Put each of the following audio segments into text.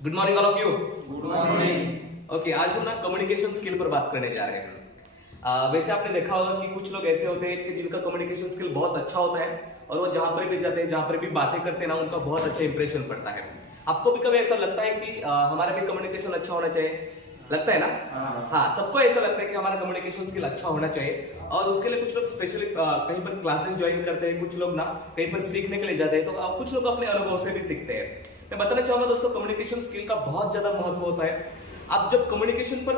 Good morning all of you. Good morning. Okay, आज हम ना कम्युनिकेशन स्किल पर बात करने जा रहे हैं। वैसे आपने देखा होगा कि कुछ लोग ऐसे होते हैं कि जिनका कम्युनिकेशन स्किल बहुत अच्छा होता है और वो जहां पर भी जाते हैं, जहां पर भी बातें करते हैं ना, उनका बहुत अच्छा इंप्रेशन पड़ता है। आपको भी कभी ऐसा लगता है कि हमारा भी कम्युनिकेशन अच्छा होना चाहिए? लगता है ना? हाँ, सबको ऐसा लगता है कि हमारा कम्युनिकेशन स्किल अच्छा होना चाहिए और उसके लिए कुछ लोग स्पेशली कहीं पर क्लासेस ज्वाइन करते हैं, कुछ लोग ना कहीं पर सीखने के लिए जाते हैं, तो कुछ लोग अपने अनुभव से भी सीखते हैं। मैं बताना चाहूंगा दोस्तों, कम्युनिकेशन स्किल का बहुत ज्यादा महत्व होता है। आप जब कम्युनिकेशन पर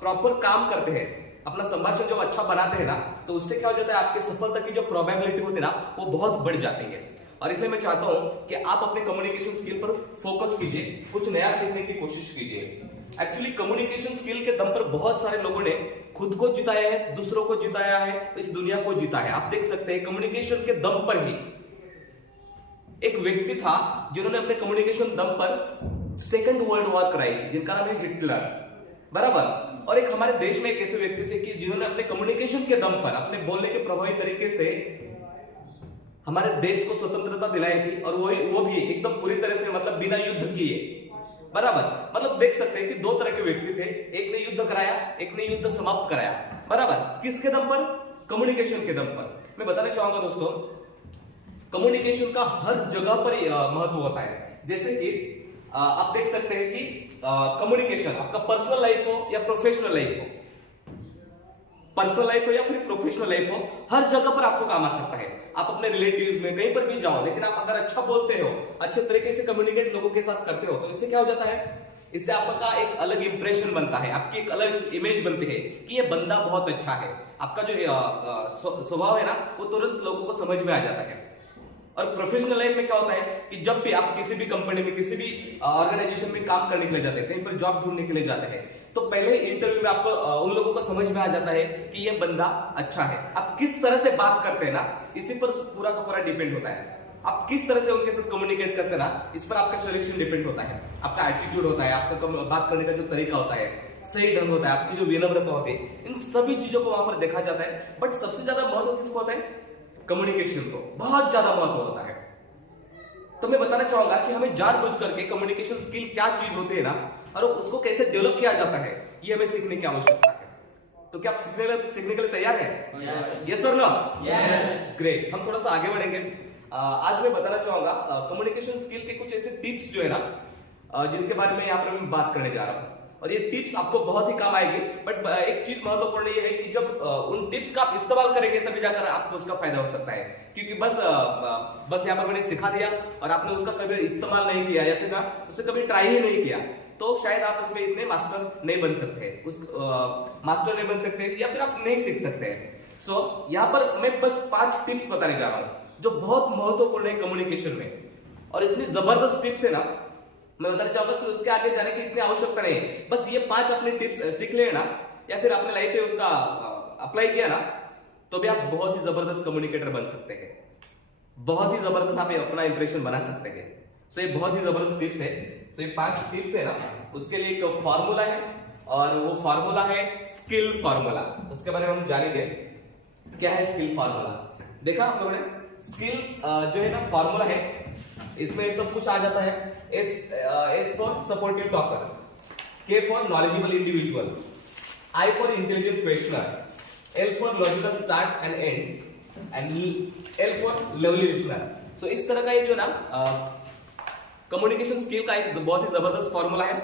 प्रॉपर काम करते हैं, अपना संभाषण जब अच्छा बनाते हैं ना, तो उससे क्या हो जाता है, आपके सफलता की जो प्रोबेबिलिटी होती है ना, वो बहुत बढ़ जाती है। और इसलिए मैं चाहता हूं कि आप अपने कम्युनिकेशन स्किल पर फोकस कीजिए, कुछ नया सीखने की कोशिश कीजिए। एक्चुअली कम्युनिकेशन स्किल के दम पर बहुत सारे लोगों ने खुद को जिताया है, दूसरों को जिताया है, इस दुनिया को जीता है। आप देख सकते हैं कम्युनिकेशन के दम पर ही एक व्यक्ति था जिन्होंने अपने कम्युनिकेशन दम पर सेकंड वर्ल्ड वॉर कराई थी, जिनका नाम है हिटलर, बराबर। और एक हमारे देश में एक ऐसे व्यक्ति थे कि जिन्होंने अपने कम्युनिकेशन के दम पर, अपने बोलने के प्रभावी तरीके से हमारे देश को स्वतंत्रता दिलाई थी, और वो भी एकदम पूरी तरह से, मतलब बिना युद्ध किए, बराबर। मतलब देख सकते हैं कि दो तरह के व्यक्ति थे, एक ने युद्ध कराया, एक ने युद्ध समाप्त कराया, बराबर। किसके दम पर? कम्युनिकेशन के दम पर। मैं बताना चाहूंगा दोस्तों, कम्युनिकेशन का हर जगह पर महत्व होता है। जैसे कि आप देख सकते हैं कि कम्युनिकेशन आपका पर्सनल लाइफ हो या प्रोफेशनल लाइफ हो, पर्सनल लाइफ हो या फिर प्रोफेशनल लाइफ हो, हर जगह पर आपको काम आ सकता है। आप अपने रिलेटिव्स में कहीं पर भी जाओ, लेकिन आप अगर अच्छा बोलते हो, अच्छे तरीके से कम्युनिकेट लोगों के साथ करते हो, तो इससे क्या हो जाता है, इससे आपका एक अलग इंप्रेशन बनता है, आपकी एक अलग इमेज बनती है कि ये बंदा बहुत अच्छा है। आपका जो स्वभाव है ना, वो तुरंत लोगों को समझ में आ जाता है। और प्रोफेशनल लाइफ में क्या होता है कि जब भी आप किसी भी कंपनी में, किसी भी ऑर्गेनाइजेशन में काम करने के लिए जाते हैं, कहीं पर जॉब ढूंढने के लिए जाते हैं, तो पहले इंटरव्यू में आपको उन लोगों को समझ में आ जाता है कि ये बंदा अच्छा है। आप किस तरह से बात करते हैं ना, इसी पर पूरा का पूरा डिपेंड होता है। आप किस तरह से उनके साथ कम्युनिकेट करते हैं ना, इस पर आपका सिलेक्शन डिपेंड होता है। आपका एटीट्यूड होता है, आपका बात करने का जो तरीका होता है, सही ढंग होता है, आपकी जो विनम्रता होती है, इन सभी चीजों को वहां पर देखा जाता है। बट सबसे ज्यादा महत्व किसको होता है? कम्युनिकेशन को बहुत ज्यादा महत्व होता है। तो मैं बताना चाहूंगा कि हमें जानबूझ करके कम्युनिकेशन स्किल क्या चीज होती है ना, और उसको कैसे डेवलप किया जाता है, ये हमें सीखने की आवश्यकता है। तो क्या आप सीखने के लिए तैयार हैं? यस और नो? यस। ग्रेट। हम थोड़ा सा आगे बढ़ेंगे। आज मैं बताना चाहूंगा कम्युनिकेशन स्किल के कुछ ऐसे टिप्स जो है ना, जिनके बारे में यहाँ पर मैं बात करने जा रहा हूँ, और ये टिप्स आपको बहुत ही काम आएगी। बट एक चीज महत्वपूर्ण ये है कि जब उन टिप्स का आप इस्तेमाल करेंगे, तभी जाकर आपको उसका फायदा हो सकता है। क्योंकि बस यहाँ पर मैंने सिखा दिया और आपने उसका कभी इस्तेमाल नहीं किया, या फिर ना उसे कभी ट्राई ही नहीं किया, तो शायद आप उसमें इतने मास्टर नहीं बन सकते, मास्टर नहीं बन सकते, या फिर आप नहीं सीख सकते हैं। सो यहाँ पर मैं बस 5 टिप्स बताने जा रहा हूँ जो बहुत महत्वपूर्ण है कम्युनिकेशन में, और इतनी जबरदस्त टिप्स है ना, मैं बताना चाहूंगा कि उसके आगे जाने की इतनी आवश्यकता नहीं है। बस ये 5 अपने टिप्स सीख ले ना, या फिर अपने लाइफ में उसका अप्लाई किया ना, तो भी आप बहुत ही जबरदस्त कम्युनिकेटर बन सकते हैं, बहुत ही जबरदस्त आप अपना इंप्रेशन बना सकते हैं। सो ये बहुत ही जबरदस्त टिप्स है। सो ये 5 टिप्स है ना, उसके लिए एक फार्मूला है, और वो फार्मूला है स्किल फार्मूला। उसके बारे में हम जानेंगे क्या है स्किल फार्मूला। देखा आप लोगों ने, स्किल जो है ना फार्मूला है, इसमें सब कुछ आ जाता है। S for supportive talker, K for knowledgeable individual, I for intelligent questioner, L for logical start and and, and L for lovely listener. So इस तरह का ये जो ना कम्युनिकेशन स्किल का एक बहुत ही जबरदस्त फॉर्मूला है,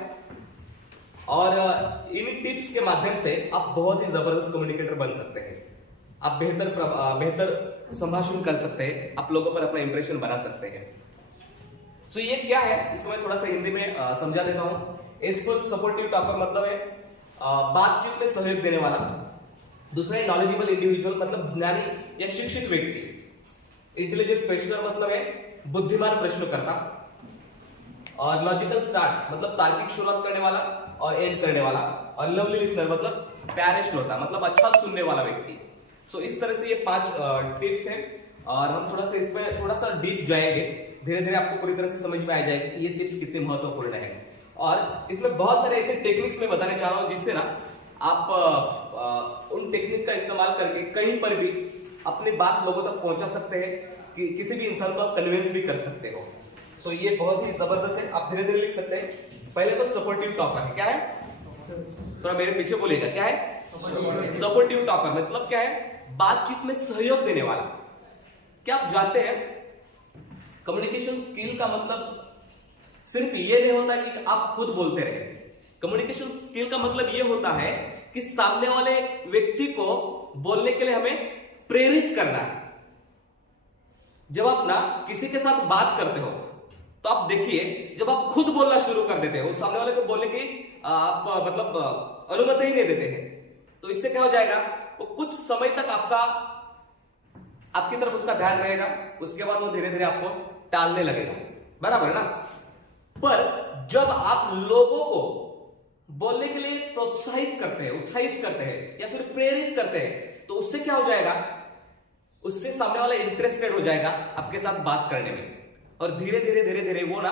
और इन टिप्स के माध्यम से आप बहुत ही जबरदस्त कम्युनिकेटर बन सकते हैं। आप बेहतर संभाषण कर सकते हैं, आप लोगों पर अपना इंप्रेशन बना सकते हैं। सो ये क्या है, इसको मैं थोड़ा सा हिंदी में समझा देता हूं। एस फॉर सपोर्टिव टॉकर मतलब है बातचीत में सहयोग देने वाला। दूसरा है नॉलेजेबल इंडिविजुअल, मतलब ज्ञानी या शिक्षित व्यक्ति। इंटेलिजेंट क्वेश्चनर मतलब है बुद्धिमान प्रश्नकर्ता। और लॉजिकल स्टार्ट मतलब तार्किक शुरुआत करने वाला और एंड करने वाला। और लवली लिसनर मतलब प्यारे श्रोता, मतलब अच्छा सुनने वाला व्यक्ति। सो इस तरह से ये 5 टिप्स हैं, और हम थोड़ा सा इसमें थोड़ा सा डीप जाएंगे। धीरे धीरे आपको पूरी तरह से समझ में आ जाएगा कि ये टिप्स कितने महत्वपूर्ण है। और इसमें बहुत सारे ऐसे टेक्निक्स मैं बताने जा रहा हूं, जिससे ना आप उन टेक्निक का इस्तेमाल करके कहीं पर भी अपनी बात लोगों तक पहुंचा सकते हैं, कि किसी भी इंसान को आप कन्विंस भी कर सकते हो। सो ये बहुत ही जबरदस्त है, आप धीरे धीरे लिख सकते हैं। पहले तो सपोर्टिव टॉकर है, क्या है? थोड़ा मेरे पीछे बोलिएगा, क्या है? सपोर्टिव टॉकर मतलब क्या है? बातचीत में सहयोग देने वाला। क्या आप जानते हैं कम्युनिकेशन स्किल का मतलब सिर्फ ये नहीं होता कि आप खुद बोलते रहे। कम्युनिकेशन स्किल का मतलब ये होता है कि सामने वाले व्यक्ति को बोलने के लिए हमें प्रेरित करना है। जब आप ना किसी के साथ बात करते हो तो आप देखिए, जब आप खुद बोलना शुरू कर देते हो, सामने वाले को बोलने की आप मतलब अनुमति ही नहीं देते हैं, तो इससे क्या हो जाएगा? वो कुछ समय तक आपकी तरफ उसका ध्यान रहेगा, उसके बाद वो धीरे धीरे आपको टालने लगेगा, बराबर ना? पर जब आप लोगों को बोलने के लिए प्रोत्साहित करते हैं, उत्साहित करते हैं या फिर प्रेरित करते हैं, तो उससे क्या हो जाएगा? उससे सामने वाला इंटरेस्टेड हो जाएगा आपके साथ बात करने में, और धीरे धीरे धीरे धीरे वो ना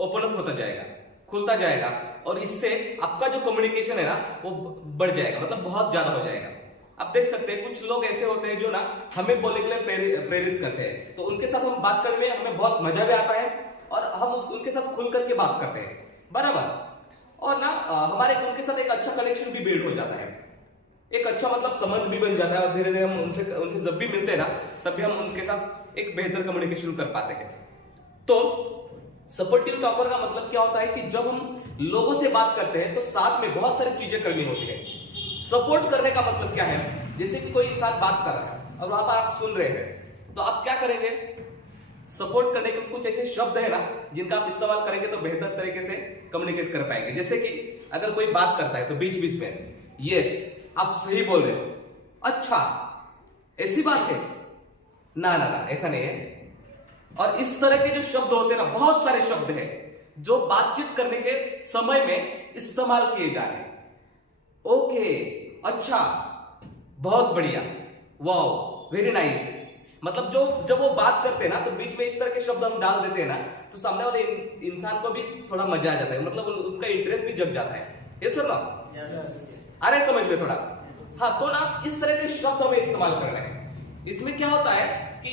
ओपन अप होता जाएगा, खुलता जाएगा, और इससे आपका जो कम्युनिकेशन है ना वो बढ़ जाएगा, मतलब बहुत ज्यादा हो जाएगा। आप देख सकते हैं कुछ लोग ऐसे होते हैं जो ना हमें बोलने के लिए प्रेरित करते हैं, तो उनके साथ हम बात करने में हमें बहुत मजा भी आता है और हम उनके साथ खुल करके बात करते हैं, बराबर। और ना हमारे उनके साथ एक अच्छा कनेक्शन भी बिल्ड हो जाता है, एक अच्छा मतलब संबंध भी बन जाता है, और धीरे धीरे हम उनसे जब भी मिलते हैं ना तब भी हम उनके साथ एक बेहतर कम्युनिकेशन कर पाते हैं। तो सपोर्टिव टॉकर का मतलब क्या होता है कि जब हम लोगों से बात करते हैं तो साथ में बहुत सारी चीजें करनी होती है। सपोर्ट करने का मतलब क्या है? जैसे कि कोई इंसान बात कर रहा है और वहां पर आप सुन रहे हैं, तो आप क्या करेंगे? सपोर्ट करने के कुछ ऐसे शब्द है ना जिनका आप इस्तेमाल करेंगे तो बेहतर तरीके से कम्युनिकेट कर पाएंगे। जैसे कि अगर कोई बात करता है तो बीच बीच में यस आप सही बोल रहे हो, अच्छा ऐसी बात है, ना ना ना ऐसा नहीं है। और इस तरह के जो शब्द होते हैं ना, बहुत सारे शब्द हैं जो बातचीत करने के समय में इस्तेमाल किए जा रहे हैं। ओके, अच्छा, बहुत बढ़िया, वाओ, वेरी नाइस। मतलब जब वो बात करते हैं ना तो बीच में इस तरह के शब्द हम डाल देते हैं ना तो सामने वाले इंसान को भी थोड़ा मजा आ जाता है, मतलब उनका इंटरेस्ट भी जग जाता है। ये सुन लो, अरे समझ में थोड़ा। हाँ, तो ना इस तरह के शब्द हमें इस्तेमाल करने हैं। इसमें क्या होता है कि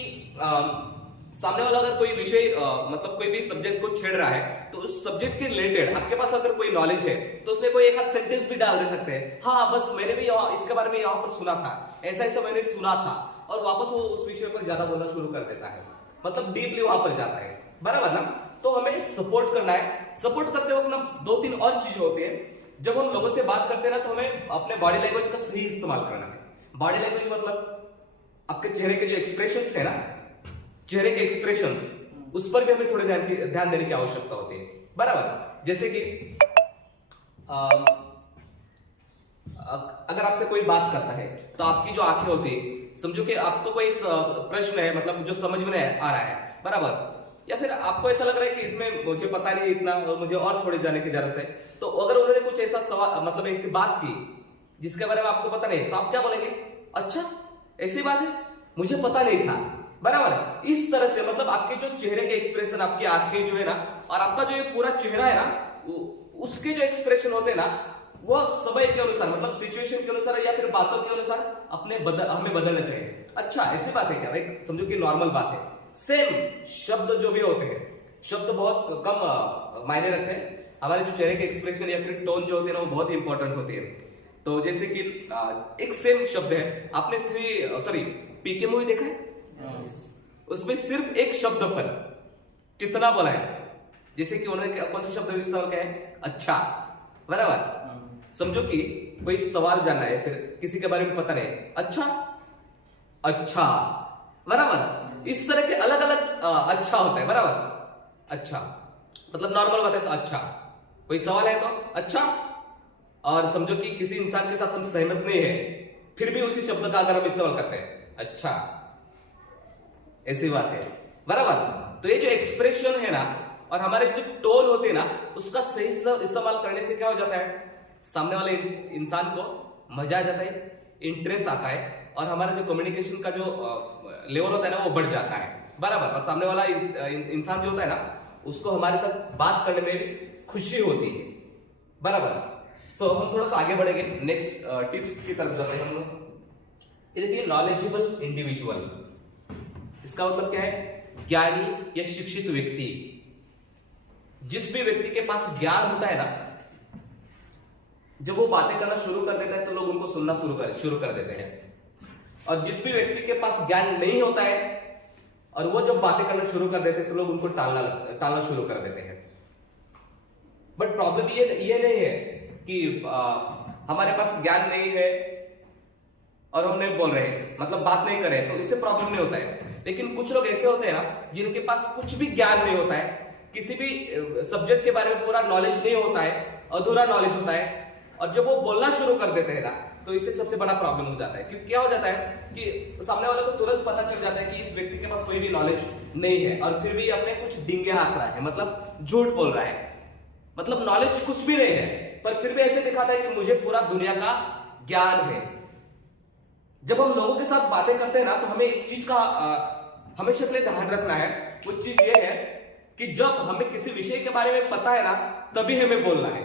सामने वाला अगर कोई विषय मतलब कोई भी सब्जेक्ट को छेड़ रहा है तो उस सब्जेक्ट के रिलेटेड आपके पास अगर कोई नॉलेज है तो उसमें कोई एक आध सेंटेंस भी डाल दे सकते हैं। हाँ, बस मैंने भी इसके बारे में यहाँ पर सुना था, ऐसा ऐसा मैंने सुना था, और वापस वो उस विषय पर ज्यादा बोलना शुरू कर देता है, मतलब डीपली वहां पर जाता है, बराबर ना? तो हमें सपोर्ट करना है। सपोर्ट करते वक्त ना दो तीन और चीजें होती है। जब हम लोगों से बात करते हैं ना तो हमें अपने बॉडी लैंग्वेज का सही इस्तेमाल करना है। बॉडी लैंग्वेज मतलब आपके चेहरे के जो एक्सप्रेशंस है ना, चेहरे के एक्सप्रेशंस, उस पर भी हमें थोड़े ध्यान देने की आवश्यकता होती है, बराबर। जैसे कि अगर आपसे कोई बात करता है तो आपकी जो आंखें होती है, समझो कि आपको कोई प्रश्न है मतलब जो समझ में आ रहा है, बराबर, या फिर आपको ऐसा लग रहा है कि इसमें मुझे पता नहीं इतना, मुझे और थोड़ी जानने की जरूरत है, तो अगर उन्होंने कुछ ऐसा सवाल मतलब ऐसी बात की जिसके बारे में आपको पता नहीं, तो आप क्या बोलेंगे? अच्छा ऐसी बात है, मुझे पता नहीं था, बराबर। इस तरह से मतलब आपके जो चेहरे के एक्सप्रेशन, आपकी आंखें जो है ना, और आपका जो ये पूरा चेहरा है ना, उसके जो एक्सप्रेशन होते हैं ना, वो समय के अनुसार मतलब सिचुएशन के अनुसार या फिर बातों के अनुसार हमें बदलना चाहिए। अच्छा ऐसी बात है क्या? भाई समझो कि नॉर्मल बात है। सेम शब्द जो भी होते हैं, शब्द बहुत कम मायने रखते हैं, हमारे जो चेहरे के एक्सप्रेशन या फिर टोन जो होती है ना वो बहुत इंपॉर्टेंट होती है। तो जैसे कि एक सेम शब्द है, आपने पीके मूवी देखा है? उसमें सिर्फ एक शब्द पर कितना बोला है? जैसे कि उन्होंने कौन सा शब्द इस्तेमाल किया है? अच्छा, बराबर। समझो कि कोई सवाल जानना है, फिर किसी के बारे में पता नहीं, अच्छा अच्छा, बराबर। इस तरह के अलग अलग अच्छा होता है, बराबर। अच्छा मतलब नॉर्मल बात है तो अच्छा, कोई सवाल है तो अच्छा, और समझो कि किसी इंसान के साथ हम सहमत नहीं है फिर भी उसी शब्द का अगर हम इस्तेमाल करते हैं, अच्छा ऐसी बात है, बराबर। तो ये जो एक्सप्रेशन है ना और हमारे जो टोन होते हैं ना, उसका सही इस्तेमाल करने से क्या हो जाता है? सामने वाले इंसान को मजा आ जाता है, इंटरेस्ट आता है, और हमारा जो कम्युनिकेशन का जो लेवल होता है ना वो बढ़ जाता है, बराबर। और सामने वाला इंसान जो होता है ना उसको हमारे साथ बात करने में भी खुशी होती है, बराबर। सो हम थोड़ा सा आगे बढ़ेंगे, नेक्स्ट टिप्स की तरफ जाते हैं हम लोग। ये देखिए, नॉलेजेबल इंडिविजुअल, इसका मतलब क्या है? ज्ञानी या शिक्षित व्यक्ति। जिस भी व्यक्ति के पास ज्ञान होता है ना, जब वो बातें करना शुरू कर देता है तो लोग उनको सुनना शुरू कर देते हैं। और जिस भी व्यक्ति के पास ज्ञान नहीं होता है और वो जब बातें करना शुरू कर देते हैं तो लोग उनको टालना शुरू कर देते हैं। बट प्रॉब्लम ये नहीं है कि हमारे पास ज्ञान नहीं है और हम नहीं बोल रहे हैं, मतलब बात नहीं कर रहे हैं, तो इससे प्रॉब्लम नहीं होता है। लेकिन कुछ लोग ऐसे होते हैं ना जिनके पास कुछ भी ज्ञान नहीं होता है, किसी भी सब्जेक्ट के बारे में पूरा नॉलेज नहीं होता है, अधूरा नॉलेज होता है, और जब वो बोलना शुरू कर देते हैं ना तो इससे सबसे बड़ा प्रॉब्लम हो जाता है। क्योंकि क्या हो जाता है कि सामने वाले को तुरंत पता चल जाता है कि इस व्यक्ति के पास कोई भी नॉलेज नहीं है और फिर भी अपने कुछ डिंगे हाँक रहा है, मतलब झूठ बोल रहा है, मतलब नॉलेज कुछ भी नहीं है पर फिर भी ऐसे दिखाता है कि मुझे पूरा दुनिया का ज्ञान है। जब हम लोगों के साथ बातें करते हैं ना तो हमें एक चीज का हमेशा के लिए ध्यान रखना है। वो चीज ये है कि जब हमें किसी विषय के बारे में पता है ना तभी हमें बोलना है,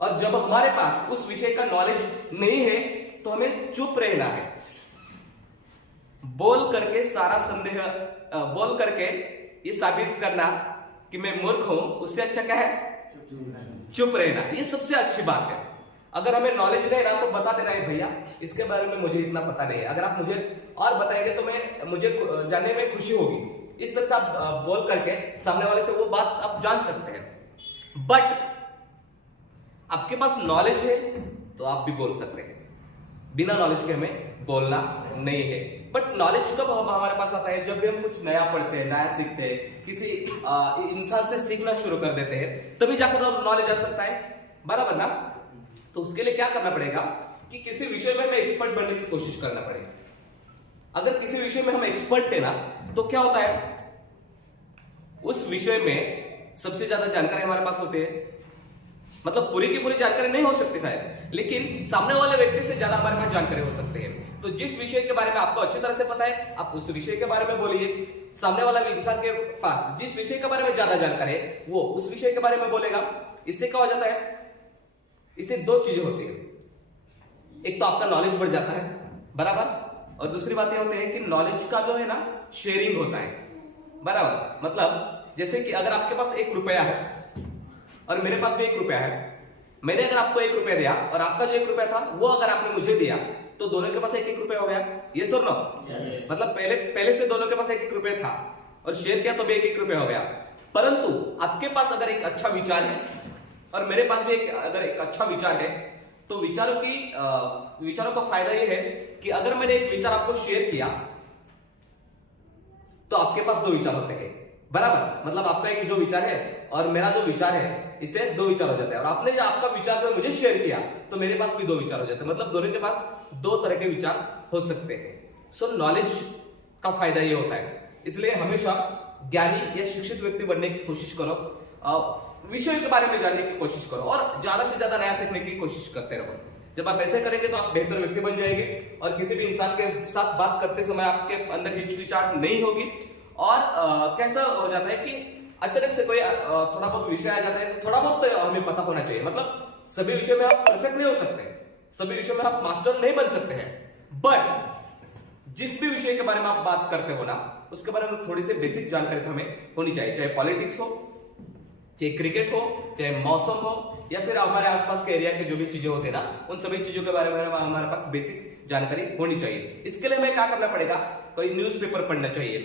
और जब हमारे पास उस विषय का नॉलेज नहीं है तो हमें चुप रहना है। बोल करके सारा संदेह बोल करके ये साबित करना कि मैं मूर्ख हूं, उससे अच्छा क्या है चुप रहना। ये सबसे अच्छी बात है। अगर हमें नॉलेज नहीं ना तो बता देना है भैया इसके बारे में मुझे इतना पता नहीं है, अगर आप मुझे और बताएंगे तो मुझे जानने में खुशी होगी। इस तरह से आप बोल करके सामने वाले से वो बात आप जान सकते हैं। बट आपके पास नॉलेज है तो आप भी बोल सकते हैं, बिना नॉलेज के हमें बोलना नहीं है। बट नॉलेज कब हमारे पास आता है? जब भी हम कुछ नया पढ़ते हैं, नया सीखते हैं, किसी इंसान से सीखना शुरू कर देते हैं, तभी जाकर नॉलेज आ सकता है, बराबर ना? तो उसके लिए क्या करना पड़ेगा कि किसी विषय में हमें एक्सपर्ट बनने की कोशिश करना पड़ेगा। अगर किसी विषय में हम एक्सपर्ट है ना तो क्या होता है, उस विषय में सबसे ज्यादा जानकारी हमारे पास होती है, मतलब पूरी की पूरी जानकारी नहीं हो सकती शायद, लेकिन सामने वाले व्यक्ति से ज्यादा हमारे पास जानकारी हो सकती है। तो जिस विषय के बारे में आपको अच्छी तरह से पता है आप उस विषय के बारे में बोलिए। सामने वाला इंसान के पास जिस विषय के बारे में ज्यादा जानकारी है वो उस विषय के बारे में बोलेगा। इससे क्या हो जाता है, इससे दो चीजें होती है, एक तो आपका नॉलेज बढ़ जाता है, बराबर, और दूसरी बात यह होती है कि नॉलेज का जो है ना शेयरिंग होता है, बराबर। मतलब जैसे कि अगर आपके पास 1 रुपया है और मेरे पास भी 1 रुपया है, मैंने अगर आपको 1 रुपया दिया और आपका जो 1 रुपया था वो अगर आपने मुझे दिया तो दोनों के पास 1-1 रुपया हो गया। ये सुन लो, मतलब पहले से दोनों के पास 1-1 रुपया था और शेयर किया तो भी 1-1 रुपया हो गया। परंतु आपके पास अगर एक अच्छा विचार है और मेरे पास भी अगर एक अच्छा विचार है तो विचारों का फायदा यह है कि अगर मैंने एक विचार आपको शेयर किया तो आपके पास 2 विचार होते हैं, बराबर। मतलब आपका एक जो विचार है और मेरा जो विचार है इससे 2 विचार हो जाते हैं, और आपने जो आपका विचार जो मुझे शेयर किया तो मेरे पास भी 2 विचार हो जाते हैं, मतलब दोनों के पास 2 तरह के विचार हो सकते हैं। सो नॉलेज का फायदा ये होता है, इसलिए हमेशा ज्ञानी या शिक्षित व्यक्ति बनने की कोशिश करो, विषय के बारे में जानने की कोशिश करो और ज्यादा से ज्यादा नया सीखने की कोशिश करते रहो। जब आप ऐसे करेंगे तो आप बेहतर व्यक्ति बन जाएंगे और किसी भी इंसान के साथ बात करते समय आपके अंदर हिचकिचाहट नहीं होगी। और कैसा हो जाता है कि अचानक से कोई थोड़ा बहुत विषय आ जाता है तो थोड़ा बहुत तो हमें पता होना चाहिए। मतलब सभी विषय में आप परफेक्ट नहीं हो सकते, सभी विषय में आप मास्टर नहीं बन सकते हैं, बट जिस भी विषय के बारे में आप बात करते हो ना उसके बारे में थोड़ी सी बेसिक जानकारी तो हमें होनी चाहिए, चाहे पॉलिटिक्स हो, चाहे क्रिकेट हो, चाहे मौसम हो, या फिर हमारे आसपास के एरिया के जो भी चीजें होते हैं ना उन सभी चीजों के बारे में हमारे पास बेसिक जानकारी होनी चाहिए। इसके लिए हमें क्या करना पड़ेगा, कोई न्यूज़पेपर पढ़ना चाहिए,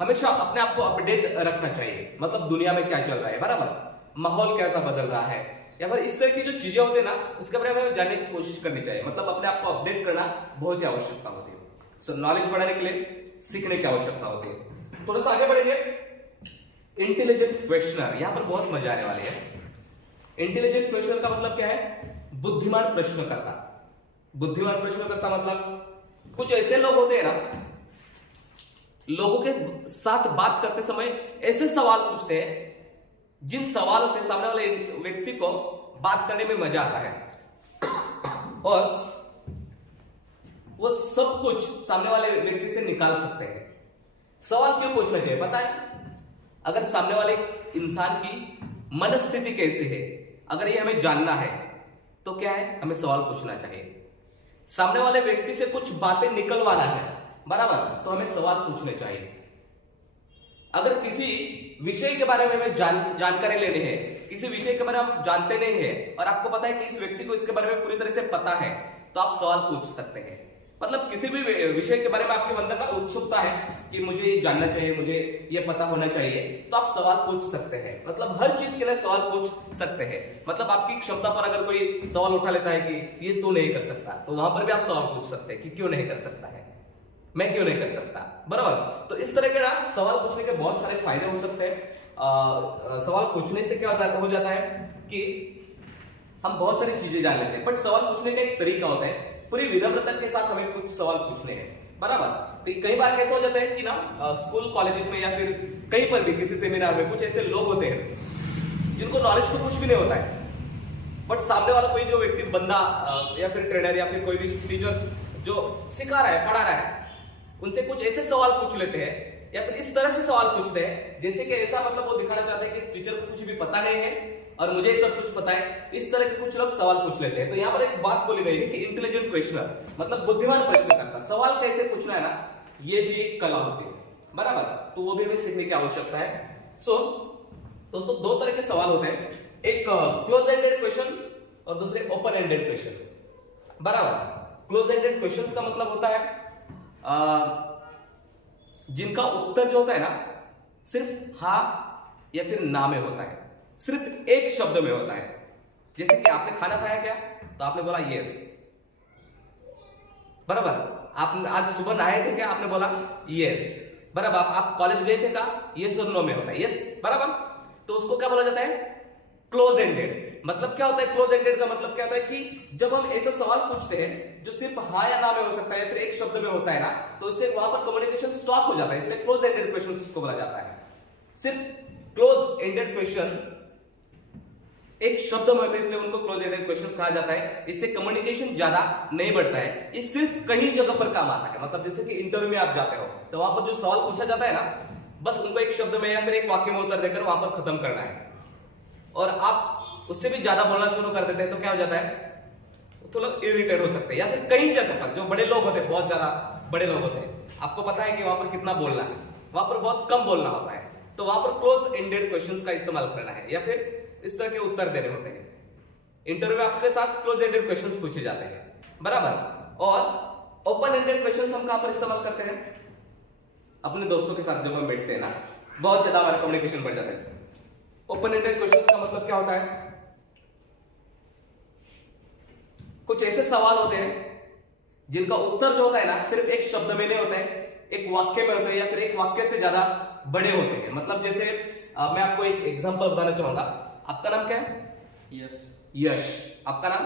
हमेशा अपने आप को अपडेट रखना चाहिए, मतलब दुनिया में क्या चल रहा है, बराबर, माहौल कैसा बदल रहा है, या फिर इस तरह की जो चीजें होती है ना उसके बारे में हमें जानने की कोशिश करनी चाहिए। मतलब अपने आप को अपडेट करना बहुत ही आवश्यकता होती है। सो नॉलेज बढ़ाने के लिए सीखने की आवश्यकता होती है। थोड़ा सा आगे बढ़ेंगे, इंटेलिजेंट क्वेश्चनर, यहां पर बहुत मजा आने वाली है। इंटेलिजेंट क्वेश्चनर का मतलब क्या है, बुद्धिमान प्रश्नकर्ता। बुद्धिमान प्रश्नकर्ता मतलब कुछ ऐसे लोग होते हैं ना, लोगों के साथ बात करते समय ऐसे सवाल पूछते हैं जिन सवालों से सामने वाले व्यक्ति को बात करने में मजा आता है और वो सब कुछ सामने वाले व्यक्ति से निकाल सकते हैं। सवाल क्यों पूछना चाहिए पता है? अगर सामने वाले इंसान की मनस्थिति कैसे है, अगर ये हमें जानना है तो क्या है, हमें सवाल पूछना चाहिए। सामने वाले व्यक्ति से कुछ बातें निकलवाना है, बराबर, तो हमें सवाल पूछने चाहिए। अगर किसी विषय के बारे में हमें जानकारी लेनी है, किसी विषय के बारे में आप जानते नहीं है और आपको पता है कि इस व्यक्ति को इसके बारे में पूरी तरह से पता है, तो आप सवाल पूछ सकते हैं। मतलब किसी भी विषय के बारे में आपके अंदर ना उत्सुकता है कि मुझे ये जानना चाहिए, मुझे ये पता होना चाहिए, तो आप सवाल पूछ सकते हैं। मतलब हर चीज के लिए सवाल पूछ सकते हैं। मतलब आपकी क्षमता पर अगर कोई सवाल उठा लेता है कि ये तू नहीं कर सकता, तो वहां पर भी आप सवाल पूछ सकते हैं कि क्यों नहीं कर सकता है, मैं क्यों नहीं कर सकता, बराबर। तो इस तरह के ना सवाल पूछने के बहुत सारे फायदे हो सकते हैं। सवाल पूछने से क्या हो जाता है कि हम बहुत सारी चीजें जान लेते हैं, बट सवाल पूछने का एक तरीका होता है, पूरी विनम्रता के साथ हमें कुछ सवाल पूछने हैं, बराबर। तो कई बार कैसा हो जाता है कि ना स्कूल कॉलेजेस में या फिर कहीं पर भी किसी सेमिनार में कुछ ऐसे लोग होते हैं जिनको नॉलेज तो कुछ भी नहीं होता है, बट सामने वाला कोई जो व्यक्ति बंदा या फिर ट्रेनर या फिर कोई भी टीचर्स जो सिखा रहा है, पढ़ा रहा है, उनसे कुछ ऐसे सवाल पूछ लेते हैं या फिर इस तरह से सवाल पूछते हैं जैसे कि ऐसा मतलब वो दिखाना चाहते हैं कि इस टीचर को कुछ भी पता नहीं है और मुझे सब कुछ पता है। इस तरह के कुछ लोग सवाल पूछ लेते हैं। तो यहाँ पर एक बात बोली गई है कि इंटेलिजेंट क्वेश्चनर मतलब बुद्धिमान प्रश्नकर्ता, सवाल कैसे पूछना है ना, ये भी एक कला होती है, बराबर। तो वो भी हमें सीखने की आवश्यकता है। सो दोस्तों, दो तरह के सवाल होते हैं, एक क्लोज एंडेड क्वेश्चन और दूसरे ओपन एंडेड क्वेश्चन, बराबर। क्लोज एंडेड क्वेश्चन का मतलब होता है जिनका उत्तर जो होता है ना सिर्फ हाँ या फिर ना में होता है, सिर्फ एक शब्द में होता है। जैसे कि आपने खाना खाया क्या, तो आपने बोला यस, बराबर। आप आज सुबह नहाए थे क्या, आपने बोला यस, बराबर। आप कॉलेज गए थे क्या, यस और नो में होता है, यस, बराबर। तो उसको क्या बोला जाता है, क्लोज एंडेड। मतलब क्या होता है क्लोज एंडेड का मतलब क्या होता है कि जब हम ऐसा सवाल पूछते हैं जो सिर्फ हाँ या ना में हो सकता है या फिर एक शब्द में होता है ना, तो इससे वहां पर कम्युनिकेशन स्टॉप हो जाता है, इसलिए क्लोज एंडेड क्वेश्चन इसको बोला जाता है। सिर्फ क्लोज एंडेड क्वेश्चन एक शब्द में होता है, इसलिए उनको क्लोज एंडेड क्वेश्चन कहा जाता है। इससे कम्युनिकेशन ज्यादा नहीं बढ़ता है, ये सिर्फ कहीं जगह पर काम आता है। मतलब जैसे कि इंटरव्यू में आप जाते हो तो वहां पर जो सवाल पूछा जाता है ना, बस उनको एक शब्द में या फिर एक वाक्य में उत्तर देकर वहां पर खत्म करना है, और आप उससे भी ज्यादा बोलना शुरू कर देते हैं तो क्या हो जाता है, तो लोग इरिटेट हो सकते हैं। या फिर कई जगह पर जो बड़े लोग होते हैं, बहुत ज्यादा बड़े लोग होते हैं, आपको पता है कि वहां पर कितना बोलना है, वहां पर बहुत कम बोलना होता है, तो वहां पर क्लोज एंडेड क्वेश्चंस का इस्तेमाल करना है या फिर इस तरह के उत्तर देने होते हैं। इंटरव्यू में आपके साथ क्लोज एंडेड क्वेश्चंस पूछे जाते हैं, बराबर। और ओपन एंडेड क्वेश्चंस हम कहां पर इस्तेमाल करते हैं, अपने दोस्तों के साथ जब हम बैठते हैं ना, बहुत ज्यादा हमारा कम्युनिकेशन बढ़ जाता है। ओपन एंडेड क्वेश्चंस का मतलब क्या होता है, कुछ ऐसे सवाल होते हैं जिनका उत्तर जो होता है ना सिर्फ एक शब्द में नहीं होता है, एक वाक्य में होता है या फिर एक वाक्य से ज्यादा बड़े होते हैं। मतलब जैसे मैं आपको एक एग्जांपल बताना चाहूंगा। आपका नाम क्या है, यस, यश। आपका नाम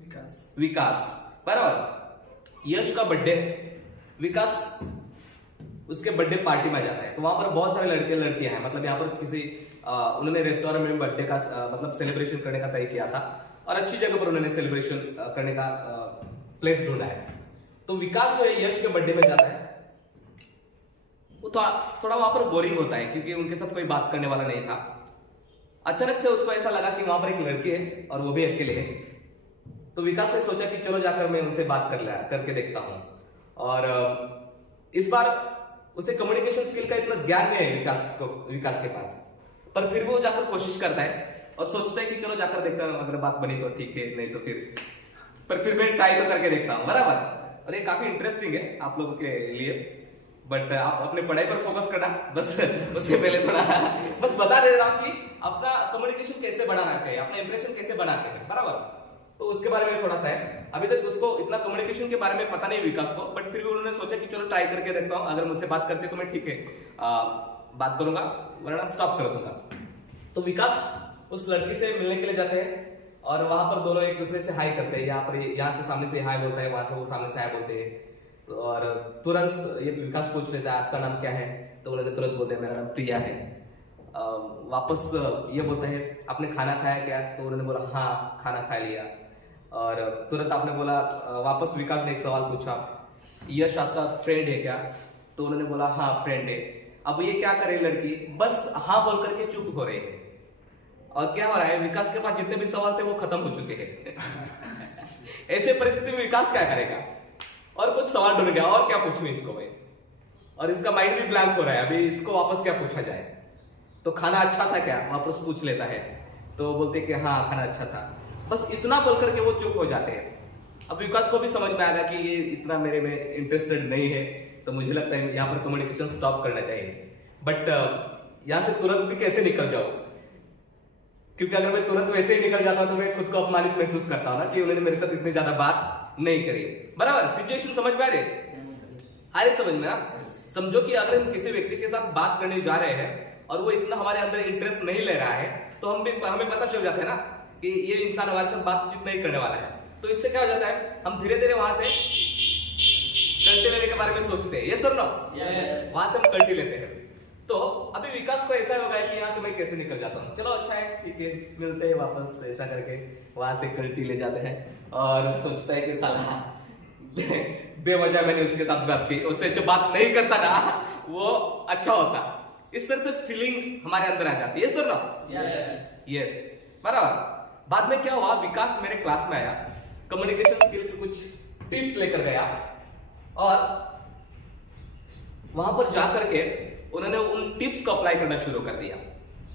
विकास, विकास, बराबर। यश का बर्थडे है, विकास उसके बर्थडे पार्टी में जाता है, तो वहां पर बहुत सारे लड़के लड़कियां हैं। मतलब यहाँ पर किसी उन्होंने रेस्टोरेंट में बर्थडे का मतलब सेलिब्रेशन करने का तय किया था और अच्छी जगह पर उन्होंने सेलिब्रेशन करने का प्लेस ढूंढा है। तो विकास जो है यश के बर्थडे में जाता है, वो थोड़ा वहां पर बोरिंग होता है क्योंकि उनके साथ कोई बात करने वाला नहीं था। अचानक से उसको ऐसा लगा कि वहां पर एक लड़की है और वो भी अकेले है, तो विकास ने सोचा कि चलो जाकर मैं उनसे बात करके देखता हूं। और इस बार उसे कम्युनिकेशन स्किल का इतना ज्ञान नहीं है विकास के पास, पर फिर वो जाकर कोशिश करता है और सोचता है कि चलो जाकर देखता हूं, अगर बात बनी तो ठीक है, नहीं तो फिर मैं ट्राई तो करके देखता हूं, बराबर। और ये काफी इंटरेस्टिंग है आप लोगों के लिए, बट आप अपने पढ़ाई पर फोकस करना। बस उससे पहले थोड़ा बस बता दे रहा हूं कि अपना कम्युनिकेशन कैसे बढ़ाना चाहिए, अपना इंप्रेशन कैसे बनाते हैं, बराबर। तो उसके बारे में थोड़ा सा है। अभी तक उसको इतना कम्युनिकेशन के बारे में पता नहीं विकास को, बट फिर भी उन्होंने सोचा कि चलो ट्राई करके देखता हूं, अगर मुझसे बात करते तो मैं ठीक है बात करूंगा, वरना स्टॉप कर दूंगा। तो विकास उस लड़की से मिलने के लिए जाते हैं और वहां पर दोनों एक दूसरे से हाई करते हैं। यहाँ से सामने से हाई बोलता है, वहां से वो सामने से हाई बोलते हैं। और तुरंत ये विकास पूछ लेता है आपका नाम क्या है, तो उन्होंने तुरंत बोलते हैं मेरा नाम प्रिया है। वापस ये बोलता है आपने खाना खाया क्या, तो उन्होंने बोला हाँ खाना खा लिया। और तुरंत आपने बोला वापस विकास ने एक सवाल पूछा, यश आपका फ्रेंड है क्या, तो उन्होंने बोला हाँ फ्रेंड है। अब ये क्या करे लड़की, बस हाँ बोल करके चुप हो रही है। और क्या हो रहा है, विकास के पास जितने भी सवाल थे वो खत्म हो चुके हैं। ऐसे परिस्थिति में विकास क्या करेगा, और कुछ सवाल ढूंढ गया और क्या पूछूं इसको भाई। और इसका माइंड भी ब्लैंक हो रहा है, अभी इसको वापस क्या पूछा जाए। तो खाना अच्छा था क्या, वापस पूछ लेता है, तो बोलते कि हाँ खाना अच्छा था, बस इतना बोल करके वो चुप हो जाते हैं। अब विकास को भी समझ में आएगा कि ये इतना मेरे में इंटरेस्टेड नहीं है, तो मुझे लगता है यहाँ पर कम्युनिकेशन स्टॉप करना चाहिए। बट यहाँ से तुरंत भी कैसे निकल जाओ, क्योंकि अगर मैं तुरंत वैसे ही निकल जाता हूँ तो मैं खुद को अपमानित महसूस करता हूँ ना कि उन्होंने मेरे साथ इतनी ज्यादा बात नहीं करी। बराबर, सिचुएशन समझ में आ रही, आ रही समझ में ना। समझो कि अगर हम किसी व्यक्ति के साथ बात करने जा रहे हैं और वो इतना हमारे अंदर इंटरेस्ट नहीं ले रहा है, तो हमें पता चल जाता है ना कि ये इंसान हमारे साथ बातचीत नहीं करने वाला है। तो इससे क्या हो जाता है, हम धीरे धीरे वहां से कल्टी लेने के बारे में सोचते हैं, यस और नो, वहां से हम कल्टी लेते हैं। तो अभी विकास को ऐसा होगा कि यहाँ से मैं कैसे निकल जाता हूँ, चलो अच्छा है ठीक है मिलते हैं वापस, ऐसा करके वहां से कल्टी ले जाते हैं और सोचता है कि साला बेवजह मैंने उसके साथ बात की, उससे जो बात नहीं करता ना वो अच्छा होता। इस तरह से फीलिंग हमारे अंदर आ जाती है, यस और नो, यस। बराबर, बाद में क्या हुआ, विकास मेरे क्लास में आया, कम्युनिकेशन स्किल के कुछ टिप्स लेकर गया और वहां पर जाकर के उन्होंने उन टिप्स को अप्लाई करना शुरू कर दिया।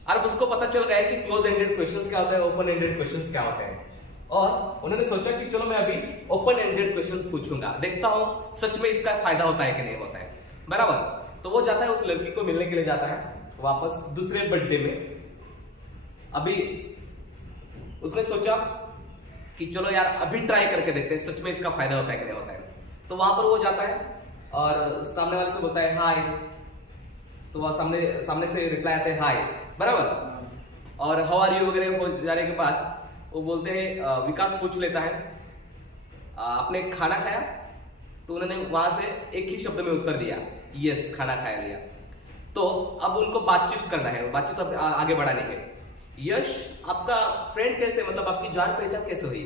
और उसको पता चल गया कि क्लोज एंडेड क्वेश्चंस क्या होता है, ओपन एंडेड क्वेश्चंस क्या होते हैं। और उन्होंने सोचा कि चलो मैं अभी ओपन एंडेड क्वेश्चंस पूछूंगा, देखता हूं सच में इसका फायदा होता है कि नहीं होता है। बराबर, तो वो जाता है उस लड़की को मिलने के लिए जाता है वापस दूसरे बर्थडे में। अभी उसने सोचा कि चलो यार अभी ट्राई करके देखते हैं सच में इसका फायदा होता है कि नहीं होता है। तो वहां पर वो जाता है और सामने वाले से बोलता है हाय, तो वह सामने से रिप्लाई आते हैं हाय, बराबर। और हाउ आर यू वगैरह हो जाने के बाद वो बोलते हैं, विकास पूछ लेता है आपने खाना खाया, तो उन्होंने वहां से एक ही शब्द में उत्तर दिया, यस खाना खाया लिया। तो अब उनको बातचीत करना है, बातचीत अब आगे बढ़ाने के। यश आपका फ्रेंड कैसे, मतलब आपकी जान पहचान कैसे हुई,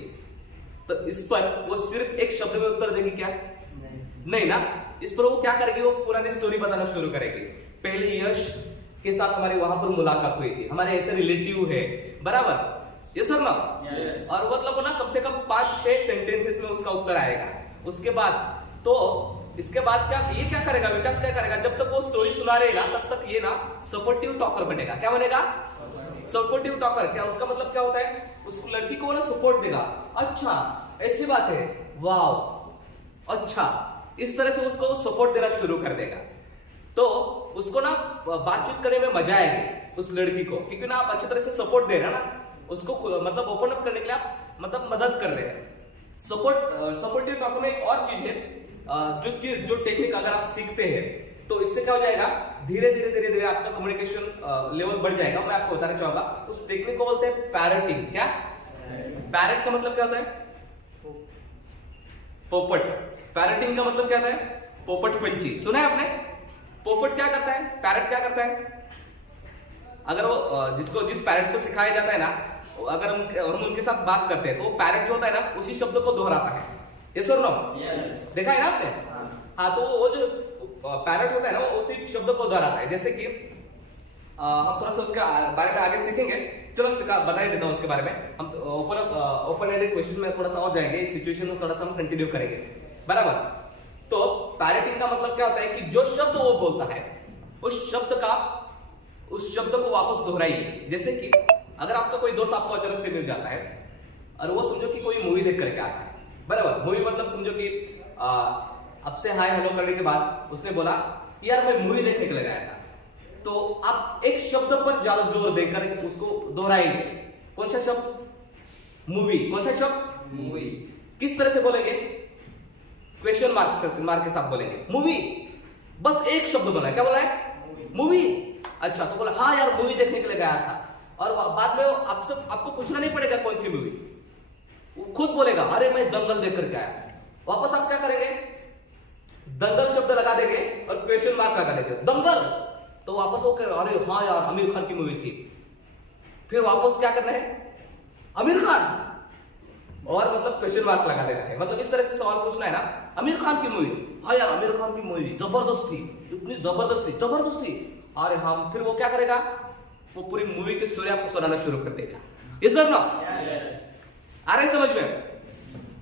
तो इस पर वो सिर्फ एक शब्द में उत्तर देगी क्या, नहीं ना। इस पर वो क्या करेगी, वो पुरानी स्टोरी बताना शुरू करेगी। पहले यश के साथ हमारी वहां पर मुलाकात हुई थी, हमारे ऐसे रिलेटिव है, बराबर, ये सर ना। और मतलब वो ना कम से कम 5-6 सेंटेंसेस में उसका उत्तर आएगा। उसके बाद तो इसके बाद क्या ये क्या करेगा, विकास क्या करेगा, जब तक वो स्टोरी सुना रहेगा तब तक ये ना सपोर्टिव टॉकर बनेगा। क्या बनेगा, सपोर्टिव टॉकर। क्या उसका मतलब क्या होता है, उस लड़की को ना सपोर्ट देगा, अच्छा ऐसी बात है, वाह अच्छा, इस तरह से उसको सपोर्ट देना शुरू कर देगा। तो उसको ना बातचीत करने में मजा आएगी उस लड़की को, क्योंकि ना आप अच्छी तरह से सपोर्ट दे रहे हैं ना उसको, मतलब ओपन अप करने के लिए आप मतलब मदद कर रहे हैं। सपोर्टिव टॉक में एक और चीज है, जो टेक्निक अगर आप सीखते हैं तो इससे क्या हो जाएगा, धीरे धीरे आपका कम्युनिकेशन लेवल बढ़ जाएगा। मैं आपको बताना चाहूंगा, उस टेक्निक को बोलते हैं पैरटिंग। क्या, पैरट का मतलब क्या होता है, पोपट। पैरटिंग का मतलब क्या होता है, पोपट पंछी। सुना है आपने, पोपट क्या करता है, पैरट क्या करता है। अगर वो जिस पैरट को सिखाया जाता है ना, अगर हम उनके साथ बात करते हैं तो पैरट जो होता है ना उसी शब्द को दोहराता है, यस और नो, देखा है ना आपने। हाँ, तो वो जो पैरट होता है ना वो उसी शब्द को दोहराता है। जैसे कि हम थोड़ा सा उसके बारे में आगे सीखेंगे, चलो बता ही देता हूँ उसके बारे में। हम ओपन एंडेड क्वेश्चन में थोड़ा सा और जाएंगे, इस सिचुएशन में थोड़ा सा हम कंटिन्यू करेंगे, बराबर। तो पैरटिंग का मतलब क्या होता है कि जो शब्द वो बोलता है उस शब्द को वापस दोहराइए। जैसे कि अगर आपका कोई दोस्त आपको अचानक से मिल जाता है और वो समझो कि कोई मूवी देख करके आता है, बराबर। मूवी मतलब समझो कि आपसे हाय हेलो करने के बाद उसने बोला यार मैं मूवी देखने के लिए गया था, तो आप एक शब्द पर ज्यादा जोर देकर उसको दोहराएंगे। कौन सा शब्द, मूवी। कौन सा शब्द, मूवी। किस तरह से बोलेंगे, क्वेश्चन मार्क के साथ बोलेंगे, मूवी। बस एक शब्द बोला है, क्या बोला है, मूवी। अच्छा, तो बोला हाँ यार मूवी देखने के लिए गया था, और बाद में आपको पूछना नहीं पड़ेगा कौन सी मूवी, वो खुद बोलेगा अरे मैं दंगल देख करके आया। वापस आप क्या करेंगे, दंगल शब्द लगा देंगे और क्वेश्चन मार्क लगा देंगे, दंगल। तो वापस वो कहेगा अरे हाँ यार आमिर खान की मूवी थी। फिर वापस क्या करना है, आमिर खान, और मतलब क्वेश्चन मार्क लगा देना है। मतलब इस तरह से सवाल पूछना है ना, आमिर खान की मूवी, हाँ यार आमिर खान की मूवी जबरदस्त थी, इतनी जबरदस्त थी। अरे हाँ, फिर वो क्या करेगा, वो पूरी मूवी की स्टोरी आपको सुनाना शुरू कर देगा, ये सर ना। आ रहे समझ में।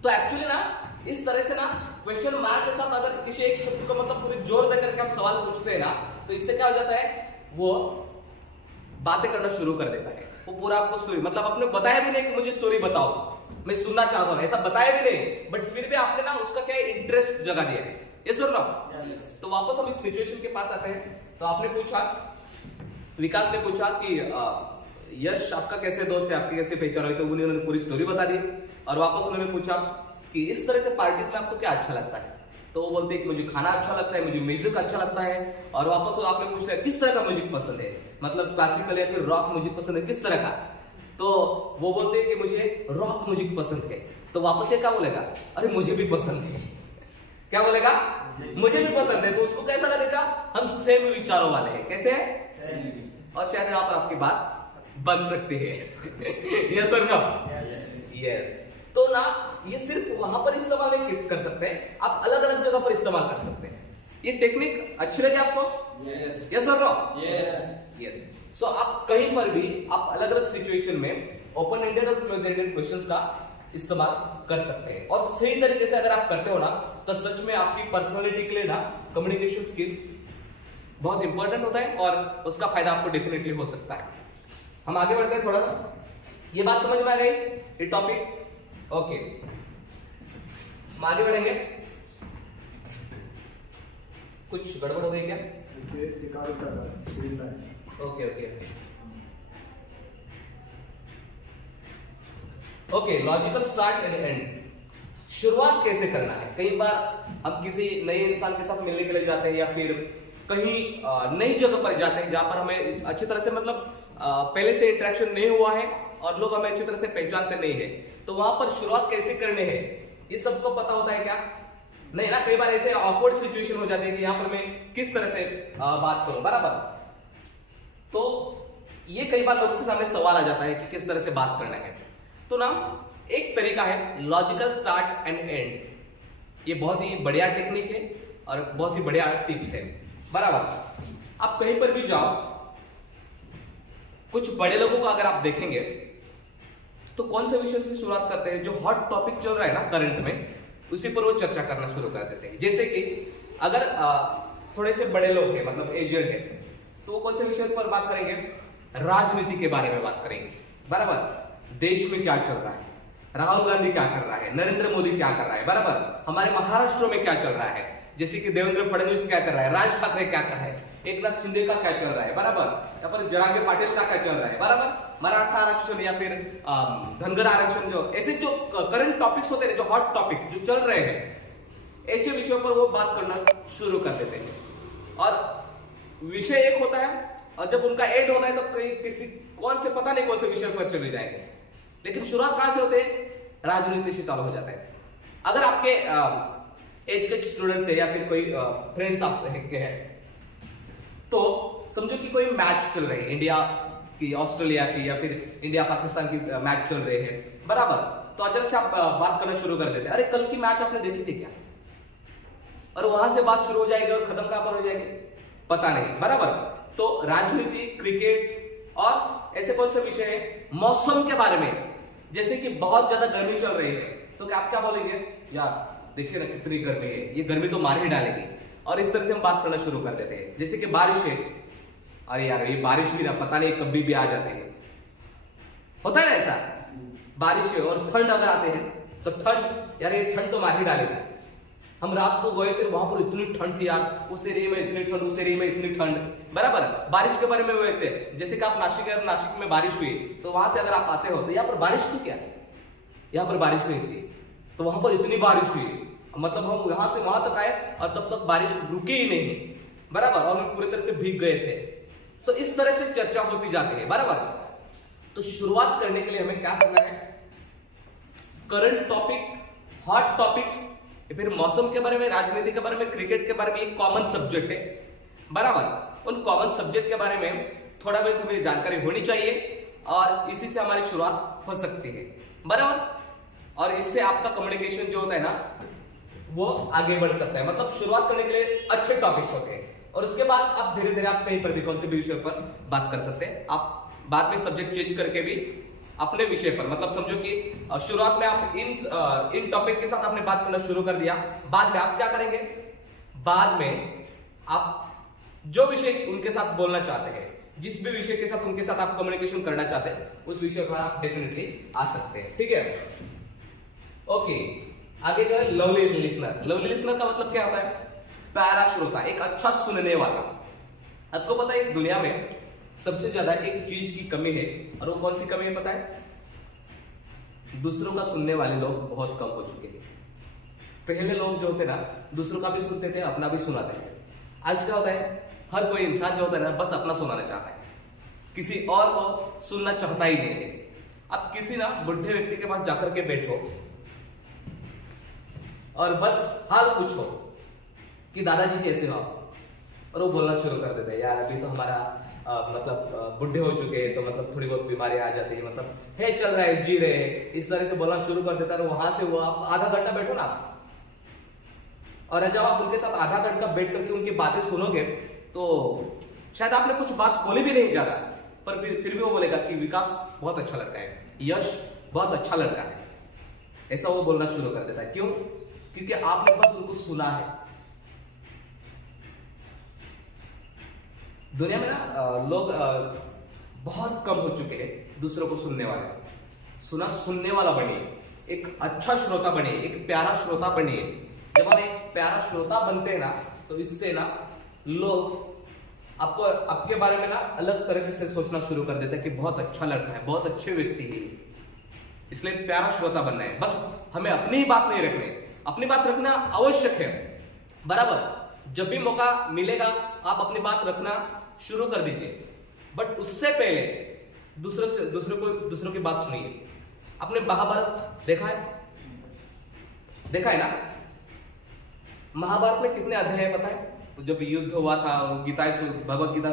तो एक्चुअली ना इस तरह से ना क्वेश्चन मार्क के साथ अगर किसी एक शब्द को मतलब पूरी जोर देकर के हम सवाल पूछते हैं ना, तो इससे क्या हो जाता है, वो बातें करना शुरू कर देता है। वो पूरा आपको स्टोरी मतलब आपने बताया भी नहीं कि मुझे स्टोरी बताओ, मैं सुनना चाहता हूं, ऐसा बताया भी नहीं, बट फिर भी आपने ना उसका क्या इंटरेस्ट जगा दिया है। यस और नो? तो वापस हम इस सिचुएशन के पास आते हैं। तो आपने पूछा, विकास ने पूछा कि यश आपका कैसे दोस्त है, आपकी कैसे पहचान हुई, तो उन्होंने पूरी स्टोरी बता दी। और वापस उन्होंने पूछा कि इस तरह के पार्टीज में आपको क्या अच्छा लगता है, तो वो बोलते हैं कि मुझे खाना अच्छा लगता है, मुझे म्यूजिक अच्छा लगता है। और वापस आपने पूछ लिया किस तरह का म्यूजिक पसंद है, मतलब क्लासिकल या फिर रॉक म्यूजिक पसंद है, किस तरह का, तो वो बोलते हैं कि मुझे रॉक म्यूजिक पसंद है। तो वापस ये क्या बोलेगा, अरे मुझे भी पसंद है। क्या बोलेगा, मुझे भी पसंद है। तो उसको कैसा लगेगा, हम सेम विचारों वाले हैं। कैसे है? और शायद यहाँ पर आपकी बात बन सकती है। यस और नो? यस। तो ना ये सिर्फ वहां पर इस्तेमाल नहीं कर सकते, आप अलग अलग जगह पर इस्तेमाल कर सकते हैं। ये टेक्निक अच्छी लगे आपको? यस और नो? यस। सो आप कहीं पर भी आप अलग अलग सिचुएशन में ओपन एंडेड और क्लोज एंडेड क्वेश्चंस का इस्तेमाल कर सकते हैं। और सही तरीके से अगर आप करते हो ना, तो सच में आपकी पर्सनालिटी के लिए ना कम्युनिकेशन स्किल बहुत इंपॉर्टेंट होता है और उसका फायदा आपको डेफिनेटली हो सकता है। हम आगे बढ़ते हैं थोड़ा सा। ये बात समझ में आ गई, ये टॉपिक? ओके, हम आगे बढ़ेंगे। कुछ गड़बड़ हो गई क्या? Okay okay, logical start and and. शुरुआत कैसे करना है? कई बार हम किसी नए इंसान के साथ मिलने के लिए जाते हैं या फिर कहीं नई जगह पर जाते हैं जहां पर हमें अच्छी तरह से मतलब पहले से इंटरेक्शन नहीं हुआ है और लोग हमें अच्छी तरह से पहचानते नहीं है, तो वहां पर शुरुआत कैसे करनी है ये सबको पता होता है क्या? नहीं ना। कई बार ऐसे ऑकवर्ड सिचुएशन हो जाती है कि यहाँ पर मैं किस तरह से बात करूं, बराबर? तो ये कई बार लोगों के सामने सवाल आ जाता है कि किस तरह से बात करना है। तो ना एक तरीका है लॉजिकल स्टार्ट एंड एंड। ये बहुत ही बढ़िया टेक्निक है और बहुत ही बढ़िया टिप्स है, बराबर? आप कहीं पर भी जाओ, कुछ बड़े लोगों को अगर आप देखेंगे तो कौन से विषय से शुरुआत करते हैं? जो हॉट टॉपिक चल रहा है ना करंट में, उसी पर वो चर्चा करना शुरू कर देते हैं। जैसे कि अगर थोड़े से बड़े लोग हैं, मतलब एजड है, तो वो कौन से विषय पर बात करेंगे? राजनीति के बारे में बात करेंगे, बराबर? देश में क्या चल रहा है, राहुल गांधी क्या कर रहा है, नरेंद्र मोदी क्या कर रहा है, बराबर? हमारे महाराष्ट्र में क्या चल रहा है, जैसे कि देवेंद्र फडणवीस क्या कर रहा है, राज ठाकरे क्या कर रहा है, एकनाथ शिंदे का क्या चल रहा है, बराबर? यहाँ पर जरांगे पाटिल का क्या चल रहा है, बराबर? मराठा आरक्षण या फिर धनगर आरक्षण, जो ऐसे जो करंट टॉपिक्स होते हैं, जो हॉट टॉपिक्स जो चल रहे हैं, ऐसे विषयों पर वो बात करना शुरू कर देते हैं। और विषय एक होता है और जब उनका एंड होता है तो कहीं किसी कौन से पता नहीं कौन से विषय पर चले जाएंगे, लेकिन शुरुआत कहां से होते हैं? राजनीति से चालू हो जाता है। अगर आपके एज के स्टूडेंट्स है या फिर कोई फ्रेंड्स आपके हैं, तो समझो कि कोई मैच चल रही है, इंडिया की ऑस्ट्रेलिया की या फिर इंडिया पाकिस्तान की मैच चल रहे हैं, बराबर? तो अचानक से आप बात करना शुरू कर देते हैं, अरे कल की मैच आपने देखी थी क्या? और वहां से बात शुरू हो जाएगी और खत्म कहां पर हो जाएगी पता नहीं, बराबर? तो राजनीति, क्रिकेट और ऐसे कौन से विषय है? मौसम के बारे में, जैसे कि बहुत ज्यादा गर्मी चल रही है, तो आप क्या बोलेंगे? यार देखिए ना कितनी गर्मी है, ये गर्मी तो मार ही डालेगी। और इस तरह से हम बात करना शुरू कर देते हैं। जैसे कि बारिश है, अरे यार ये बारिश भी ना पता नहीं कभी भी आ जाते हैं, होता है ना ऐसा? बारिश है। और ठंड अगर आते हैं तो ठंड, यार ये ठंड तो मार ही डालेगा। हम रात को गए थे, वहां पर इतनी ठंड थी यार, उस एरिया में इतनी ठंड, उस एरिया में इतनी ठंड, बराबर? बारिश के बारे में वैसे, जैसे कि आप नासिक है, नासिक में बारिश हुई, तो वहां से अगर आप आते हो तो यहाँ पर बारिश थी क्या? यहाँ पर बारिश नहीं थी, तो वहां पर इतनी बारिश हुई, मतलब हम यहां से वहां तक आए और तब तक बारिश रुकी ही नहीं, बराबर? और हम पूरी तरह से भीग गए थे। सो इस तरह से चर्चा होती जाती है, बराबर? तो शुरुआत करने के लिए हमें क्या करना है? करंट टॉपिक, हॉट टॉपिक्स, फिर मौसम के बारे में, राजनीति के बारे में, क्रिकेट के बारे में, एक कॉमन सब्जेक्ट है, बराबर? उन कॉमन सब्जेक्ट के बारे में थोड़ा बहुत हमें जानकारी होनी चाहिए और इसी से हमारी शुरुआत हो सकती है, बराबर? और इससे आपका कम्युनिकेशन जो होता है ना वो आगे बढ़ सकता है। मतलब शुरुआत करने के लिए अच्छे टॉपिक्स होते हैं और उसके बाद आप धीरे धीरे आप कहीं पर भी कौन से भी विषय पर बात कर सकते हैं। आप बाद में सब्जेक्ट चेंज करके भी अपने विषय पर, मतलब समझो कि शुरुआत में आप इन टॉपिक के साथ आपने बात करना शुरू कर दिया। बाद में आप क्या करेंगे, बाद में आप जो विषय उनके साथ बोलना चाहते हैं, जिस भी विषय के साथ उनके साथ आप कम्युनिकेशन करना चाहते हैं, उस विषय पर आप डेफिनेटली आ सकते हैं। ठीक है, ओके। आगे जो है लवली लिसनर। लवली लिसनर का मतलब क्या होता है? प्यारा श्रोता, एक अच्छा सुनने वाला। आपको पता है इस दुनिया में सबसे ज्यादा एक चीज की कमी है, और वो कौन सी कमी है पता है? दूसरों का सुनने वाले लोग बहुत कम हो चुके हैं। पहले लोग जो होते ना, दूसरों का भी सुनते थे, अपना भी सुनाते थे। आज क्या होता है, हर कोई इंसान जो होता है ना, बस अपना सुनाना चाहता है, किसी और को सुनना चाहता ही नहीं है। अब किसी ना बुढ़े व्यक्ति के पास जाकर के बैठो और बस हाल पूछो कि दादाजी कैसे हो आप, और वो बोलना शुरू कर देते हैं, यार अभी तो हमारा मतलब बुढ़े हो चुके हैं, तो मतलब थोड़ी बहुत बीमारियां आ जाती है, मतलब है चल रहा है, जी रहे हैं, इस तरह से बोलना शुरू कर देता है। और वहां से वो आप आधा घंटा बैठो ना, और जब आप उनके साथ आधा घंटा बैठ करके उनकी बातें सुनोगे, तो शायद आपने कुछ बात बोली भी नहीं ज्यादा, पर फिर भी वो बोलेगा कि विकास बहुत अच्छा लड़का है, यश बहुत अच्छा लड़का है, ऐसा वो बोलना शुरू कर देता है। क्यों? क्योंकि आपने बस उनको सुना है। दुनिया में ना लोग बहुत कम हो चुके हैं दूसरों को सुनने वाले। सुनने वाला बनिए, एक अच्छा श्रोता बनिए, एक प्यारा श्रोता बनिए। जब हम एक प्यारा श्रोता बनते हैं ना, तो इससे ना लोग आपको आपके बारे में ना अलग तरीके से सोचना शुरू कर देते हैं कि बहुत अच्छा लड़का है, बहुत अच्छे व्यक्ति है। इसलिए प्यारा श्रोता बनना है। बस हमें अपनी ही बात नहीं रखनी, अपनी बात रखना आवश्यक है, बराबर। जब भी मौका मिलेगा आप अपनी बात रखना शुरू कर दीजिए, बट उससे पहले दूसरों की बात सुनिए। आपने महाभारत देखा है ना? महाभारत में कितने अध्याय है पता है? जब युद्ध हुआ था, भगवत गीता